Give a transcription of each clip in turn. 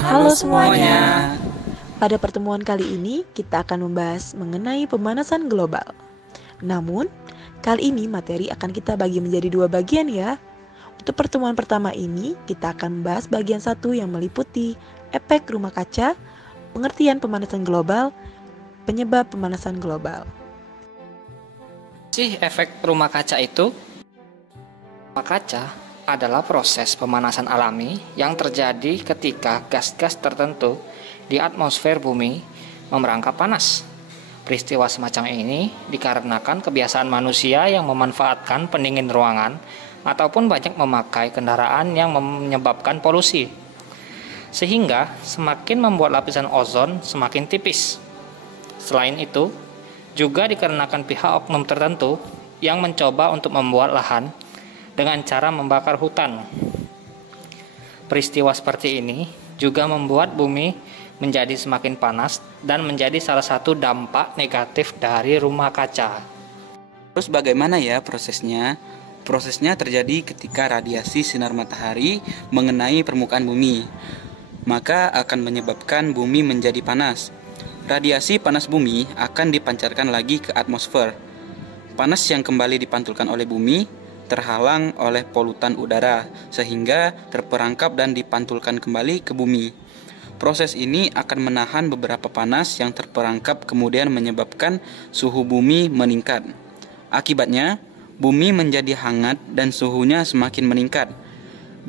Halo semuanya. Pada pertemuan kali ini kita akan membahas mengenai pemanasan global. Namun, kali ini materi akan kita bagi menjadi dua bagian ya. Untuk pertemuan pertama ini, kita akan membahas bagian satu yang meliputi efek rumah kaca, pengertian pemanasan global, penyebab pemanasan global. Sih efek rumah kaca itu? Rumah kaca adalah proses pemanasan alami yang terjadi ketika gas-gas tertentu di atmosfer bumi memerangkap panas. Peristiwa semacam ini dikarenakan kebiasaan manusia yang memanfaatkan pendingin ruangan ataupun banyak memakai kendaraan yang menyebabkan polusi, sehingga semakin membuat lapisan ozon semakin tipis. Selain itu, juga dikarenakan pihak oknum tertentu yang mencoba untuk membuat lahan dengan cara membakar hutan. Peristiwa seperti ini juga membuat bumi menjadi semakin panas dan menjadi salah satu dampak negatif dari rumah kaca. Terus bagaimana ya prosesnya? Prosesnya terjadi ketika radiasi sinar matahari mengenai permukaan bumi, maka akan menyebabkan bumi menjadi panas. Radiasi panas bumi akan dipancarkan lagi ke atmosfer. Panas yang kembali dipantulkan oleh bumi terhalang oleh polutan udara sehingga terperangkap dan dipantulkan kembali ke bumi. Proses ini akan menahan beberapa panas yang terperangkap kemudian menyebabkan suhu bumi meningkat. Akibatnya, bumi menjadi hangat dan suhunya semakin meningkat.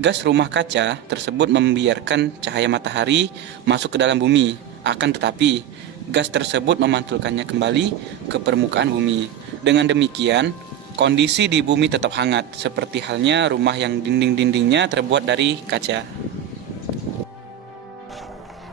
Gas rumah kaca tersebut membiarkan cahaya matahari masuk ke dalam bumi. Akan tetapi, gas tersebut memantulkannya kembali ke permukaan bumi. Dengan demikian, kondisi di bumi tetap hangat, seperti halnya rumah yang dinding-dindingnya terbuat dari kaca.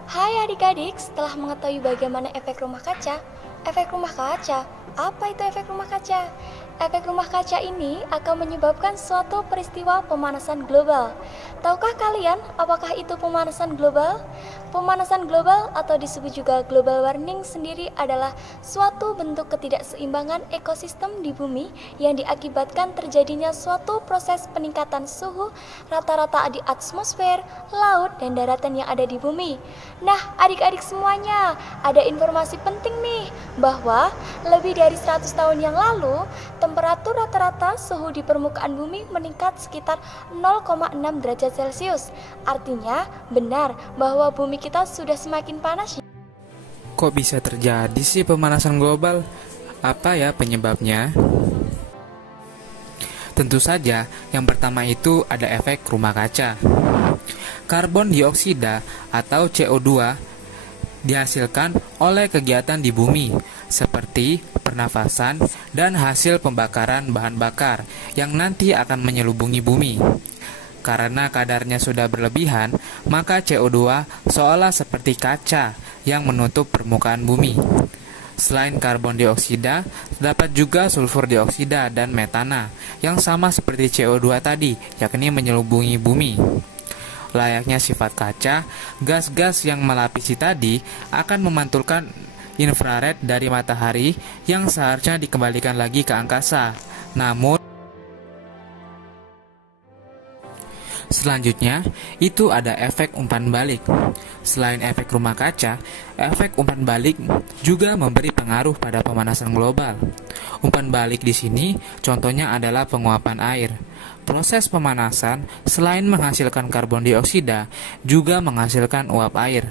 Hai adik-adik, setelah mengetahui bagaimana efek rumah kaca, apa itu efek rumah kaca? Efek rumah kaca ini akan menyebabkan suatu peristiwa pemanasan global. Tahukah kalian apakah itu pemanasan global? Pemanasan global atau disebut juga global warming sendiri adalah suatu bentuk ketidakseimbangan ekosistem di bumi yang diakibatkan terjadinya suatu proses peningkatan suhu rata-rata di atmosfer, laut, dan daratan yang ada di bumi. Nah, adik-adik semuanya, ada informasi penting nih bahwa lebih dari 100 tahun yang lalu, temperatur rata-rata suhu di permukaan bumi meningkat sekitar 0,6 derajat Celcius. Artinya, benar bahwa bumi kita sudah semakin panas. Kok bisa terjadi sih pemanasan global? Apa ya penyebabnya? Tentu saja, yang pertama itu ada efek rumah kaca. Karbon dioksida atau CO2 dihasilkan oleh kegiatan di bumi, seperti pernafasan dan hasil pembakaran bahan bakar yang nanti akan menyelubungi bumi. Karena kadarnya sudah berlebihan, maka CO2 seolah seperti kaca yang menutup permukaan bumi. Selain karbon dioksida, terdapat juga sulfur dioksida dan metana yang sama seperti CO2 tadi, yakni menyelubungi bumi. Layaknya sifat kaca, gas-gas yang melapisi tadi akan memantulkan infrared dari matahari yang seharusnya dikembalikan lagi ke angkasa. Namun, selanjutnya, itu ada efek umpan balik. Selain efek rumah kaca, efek umpan balik juga memberi pengaruh pada pemanasan global. Umpan balik di sini contohnya adalah penguapan air. Proses pemanasan selain menghasilkan karbon dioksida juga menghasilkan uap air.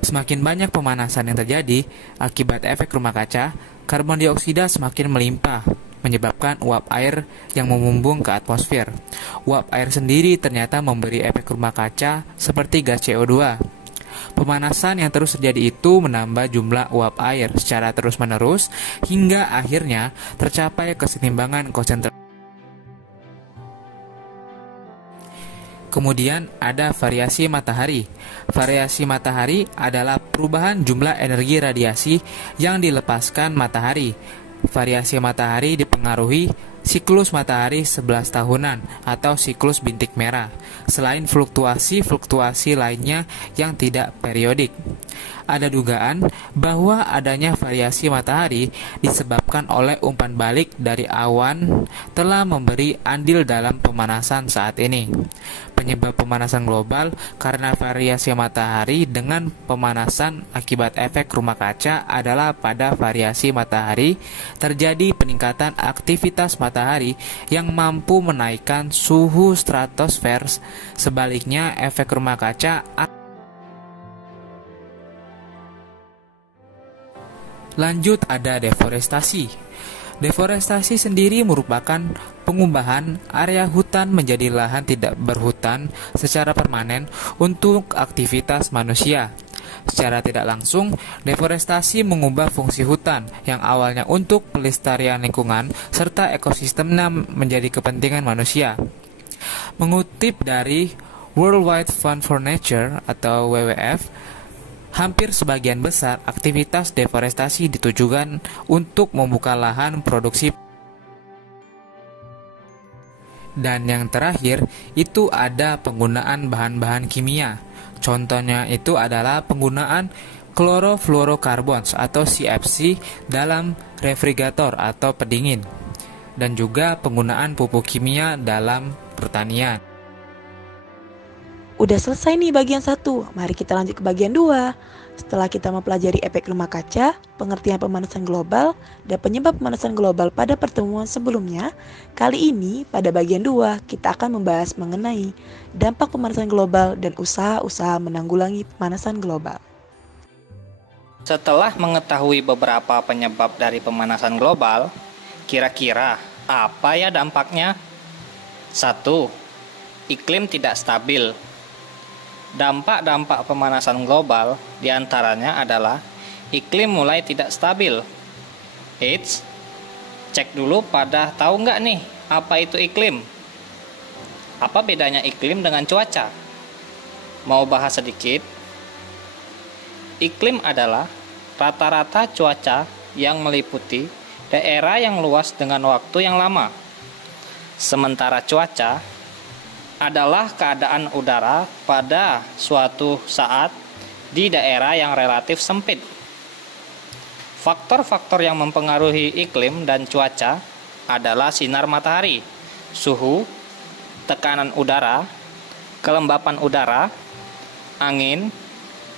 Semakin banyak pemanasan yang terjadi akibat efek rumah kaca, karbon dioksida semakin melimpah, menyebabkan uap air yang memumbung ke atmosfer. Uap air sendiri ternyata memberi efek rumah kaca seperti gas CO2. Pemanasan yang terus terjadi itu menambah jumlah uap air secara terus-menerus hingga akhirnya tercapai keseimbangan konsentrasi. Kemudian ada variasi matahari. Variasi matahari adalah perubahan jumlah energi radiasi yang dilepaskan matahari. Variasi matahari dipengaruhi siklus matahari 11 tahunan atau siklus bintik merah, selain fluktuasi-fluktuasi lainnya yang tidak periodik. Ada dugaan bahwa adanya variasi matahari disebabkan oleh umpan balik dari awan telah memberi andil dalam pemanasan saat ini. Penyebab pemanasan global karena variasi matahari dengan pemanasan akibat efek rumah kaca adalah pada variasi matahari terjadi peningkatan aktivitas matahari yang mampu menaikkan suhu stratosfer. Sebaliknya, efek rumah kaca. Lanjut, ada deforestasi. Deforestasi sendiri merupakan pengubahan area hutan menjadi lahan tidak berhutan secara permanen untuk aktivitas manusia. Secara tidak langsung, deforestasi mengubah fungsi hutan yang awalnya untuk pelestarian lingkungan serta ekosistemnya menjadi kepentingan manusia. Mengutip dari World Wide Fund for Nature atau WWF, hampir sebagian besar aktivitas deforestasi ditujukan untuk membuka lahan produksi. Dan yang terakhir, itu ada penggunaan bahan-bahan kimia. Contohnya itu adalah penggunaan chlorofluorocarbons atau CFC dalam refrigerator atau pendingin, dan juga penggunaan pupuk kimia dalam pertanian. Udah selesai nih bagian 1, mari kita lanjut ke bagian 2. Setelah kita mempelajari efek rumah kaca, pengertian pemanasan global, dan penyebab pemanasan global pada pertemuan sebelumnya, kali ini pada bagian 2 kita akan membahas mengenai dampak pemanasan global dan usaha-usaha menanggulangi pemanasan global. Setelah mengetahui beberapa penyebab dari pemanasan global, kira-kira apa ya dampaknya? 1. Iklim tidak stabil. Dampak-dampak pemanasan global diantaranya adalah iklim mulai tidak stabil. Eits, cek dulu pada tahu nggak nih apa itu iklim? Apa bedanya iklim dengan cuaca? Mau bahas sedikit? Iklim adalah rata-rata cuaca yang meliputi daerah yang luas dengan waktu yang lama. Sementara cuaca adalah keadaan udara pada suatu saat di daerah yang relatif sempit. Faktor-faktor yang mempengaruhi iklim dan cuaca adalah sinar matahari, suhu, tekanan udara, kelembapan udara, angin,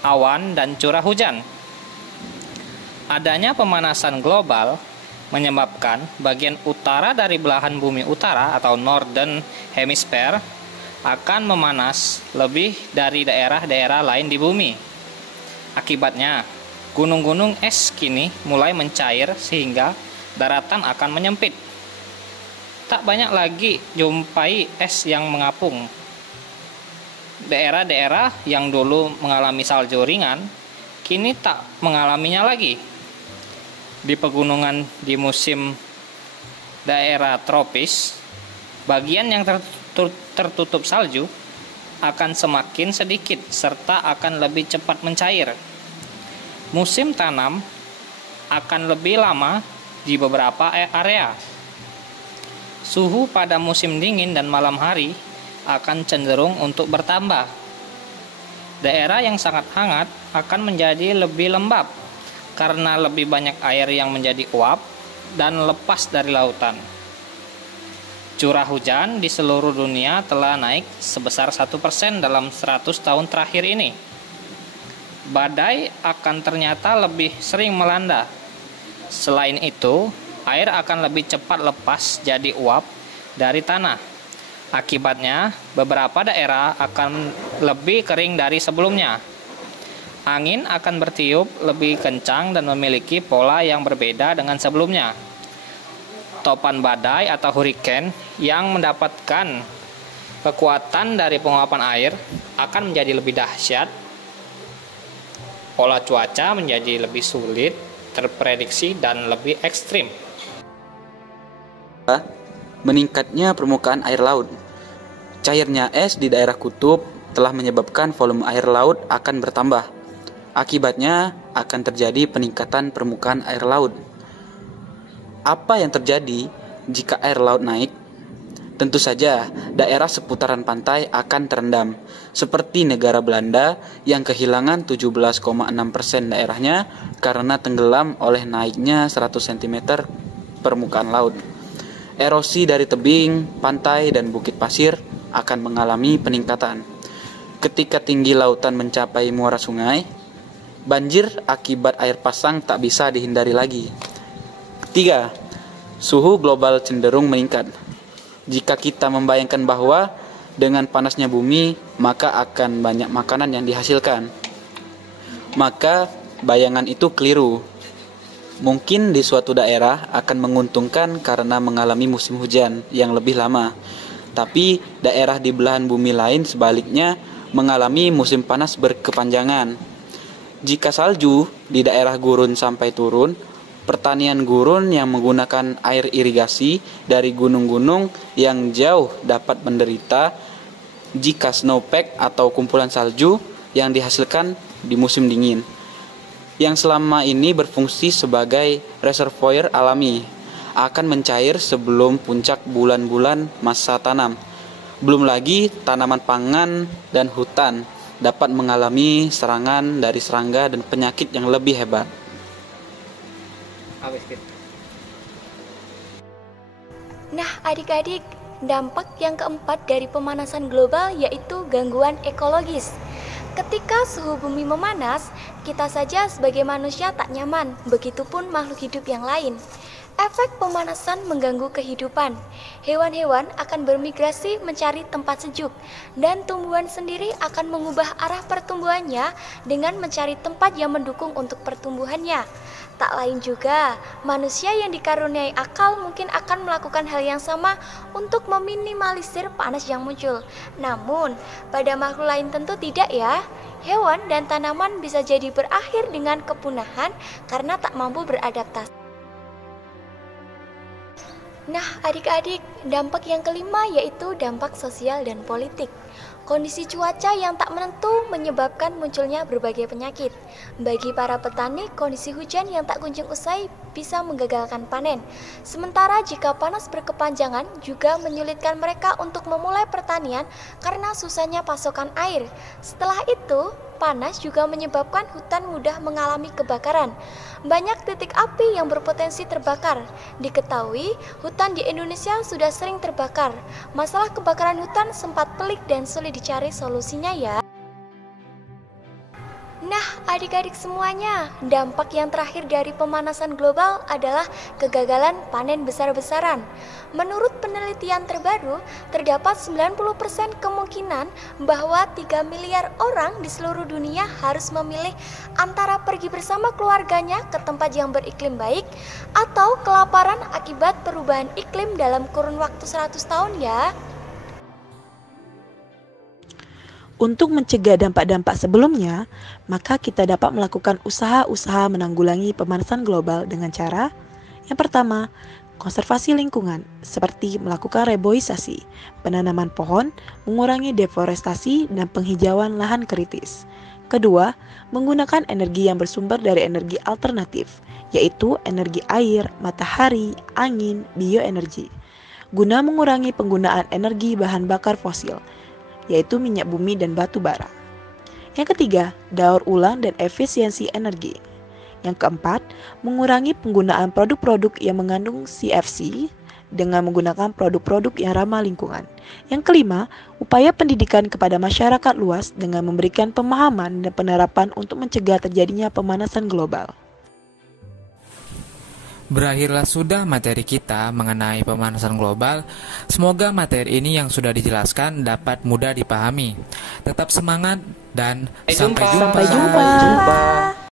awan, dan curah hujan. Adanya pemanasan global menyebabkan bagian utara dari belahan bumi utara atau Northern Hemisphere akan memanas lebih dari daerah-daerah lain di bumi. Akibatnya, gunung-gunung es kini mulai mencair sehingga daratan akan menyempit. Tak banyak lagi jumpai es yang mengapung. Daerah-daerah yang dulu mengalami salju ringan, kini tak mengalaminya lagi. Di pegunungan di musim daerah tropis, bagian yang tertutup salju akan semakin sedikit serta akan lebih cepat mencair. Musim tanam akan lebih lama di beberapa area. Suhu pada musim dingin dan malam hari akan cenderung untuk bertambah. Daerah yang sangat hangat akan menjadi lebih lembab karena lebih banyak air yang menjadi uap dan lepas dari lautan. Curah hujan di seluruh dunia telah naik sebesar 1% dalam 100 tahun terakhir ini. Badai akan ternyata lebih sering melanda. Selain itu, air akan lebih cepat lepas jadi uap dari tanah. Akibatnya, beberapa daerah akan lebih kering dari sebelumnya. Angin akan bertiup lebih kencang dan memiliki pola yang berbeda dengan sebelumnya. Topan badai atau hurricane yang mendapatkan kekuatan dari penguapan air akan menjadi lebih dahsyat. Pola cuaca menjadi lebih sulit terprediksi dan lebih ekstrim. Meningkatnya permukaan air laut. Cairnya es di daerah kutub telah menyebabkan volume air laut akan bertambah. Akibatnya akan terjadi peningkatan permukaan air laut. Apa yang terjadi jika air laut naik, tentu saja daerah seputaran pantai akan terendam, seperti negara Belanda yang kehilangan 17,6% daerahnya karena tenggelam oleh naiknya 100 cm permukaan laut. Erosi dari tebing, pantai, dan bukit pasir akan mengalami peningkatan. Ketika tinggi lautan mencapai muara sungai, banjir akibat air pasang tak bisa dihindari lagi. Ketiga, suhu global cenderung meningkat. Jika kita membayangkan bahwa dengan panasnya bumi, maka akan banyak makanan yang dihasilkan, maka bayangan itu keliru. Mungkin di suatu daerah akan menguntungkan karena mengalami musim hujan yang lebih lama, tapi daerah di belahan bumi lain sebaliknya mengalami musim panas berkepanjangan. Jika salju di daerah gurun sampai turun, pertanian gurun yang menggunakan air irigasi dari gunung-gunung yang jauh dapat menderita jika snowpack atau kumpulan salju yang dihasilkan di musim dingin, yang selama ini berfungsi sebagai reservoir alami, akan mencair sebelum puncak bulan-bulan masa tanam. Belum lagi tanaman pangan dan hutan dapat mengalami serangan dari serangga dan penyakit yang lebih hebat. Nah, adik-adik, dampak yang keempat dari pemanasan global yaitu gangguan ekologis. Ketika suhu bumi memanas, kita saja sebagai manusia tak nyaman, begitupun makhluk hidup yang lain. Efek pemanasan mengganggu kehidupan. Hewan-hewan akan bermigrasi mencari tempat sejuk, dan tumbuhan sendiri akan mengubah arah pertumbuhannya dengan mencari tempat yang mendukung untuk pertumbuhannya. Tak lain juga, manusia yang dikaruniai akal mungkin akan melakukan hal yang sama untuk meminimalisir panas yang muncul. Namun, pada makhluk lain tentu tidak ya. Hewan dan tanaman bisa jadi berakhir dengan kepunahan karena tak mampu beradaptasi. Nah, adik-adik, dampak yang kelima yaitu dampak sosial dan politik. Kondisi cuaca yang tak menentu menyebabkan munculnya berbagai penyakit. Bagi para petani, kondisi hujan yang tak kunjung usai bisa menggagalkan panen. Sementara jika panas berkepanjangan juga menyulitkan mereka untuk memulai pertanian karena susahnya pasokan air. Setelah itu, panas juga menyebabkan hutan mudah mengalami kebakaran. Banyak titik api yang berpotensi terbakar. Diketahui, hutan di Indonesia sudah sering terbakar. Masalah kebakaran hutan sempat pelik dan sulit dicari solusinya ya. Nah, adik-adik semuanya, dampak yang terakhir dari pemanasan global adalah kegagalan panen besar-besaran. Menurut penelitian terbaru, terdapat 90% kemungkinan bahwa 3 miliar orang di seluruh dunia harus memilih antara pergi bersama keluarganya ke tempat yang beriklim baik atau kelaparan akibat perubahan iklim dalam kurun waktu 100 tahun ya. Untuk mencegah dampak-dampak sebelumnya, maka kita dapat melakukan usaha-usaha menanggulangi pemanasan global dengan cara yang pertama, konservasi lingkungan, seperti melakukan reboisasi, penanaman pohon, mengurangi deforestasi, dan penghijauan lahan kritis. Kedua, menggunakan energi yang bersumber dari energi alternatif, yaitu energi air, matahari, angin, bioenergi, guna mengurangi penggunaan energi bahan bakar fosil, yaitu minyak bumi dan batu bara. Yang ketiga, daur ulang dan efisiensi energi. Yang keempat, mengurangi penggunaan produk-produk yang mengandung CFC dengan menggunakan produk-produk yang ramah lingkungan. Yang kelima, upaya pendidikan kepada masyarakat luas dengan memberikan pemahaman dan penerapan untuk mencegah terjadinya pemanasan global. Berakhirlah sudah materi kita mengenai pemanasan global. Semoga materi ini yang sudah dijelaskan dapat mudah dipahami. Tetap semangat dan sampai jumpa. Sampai jumpa.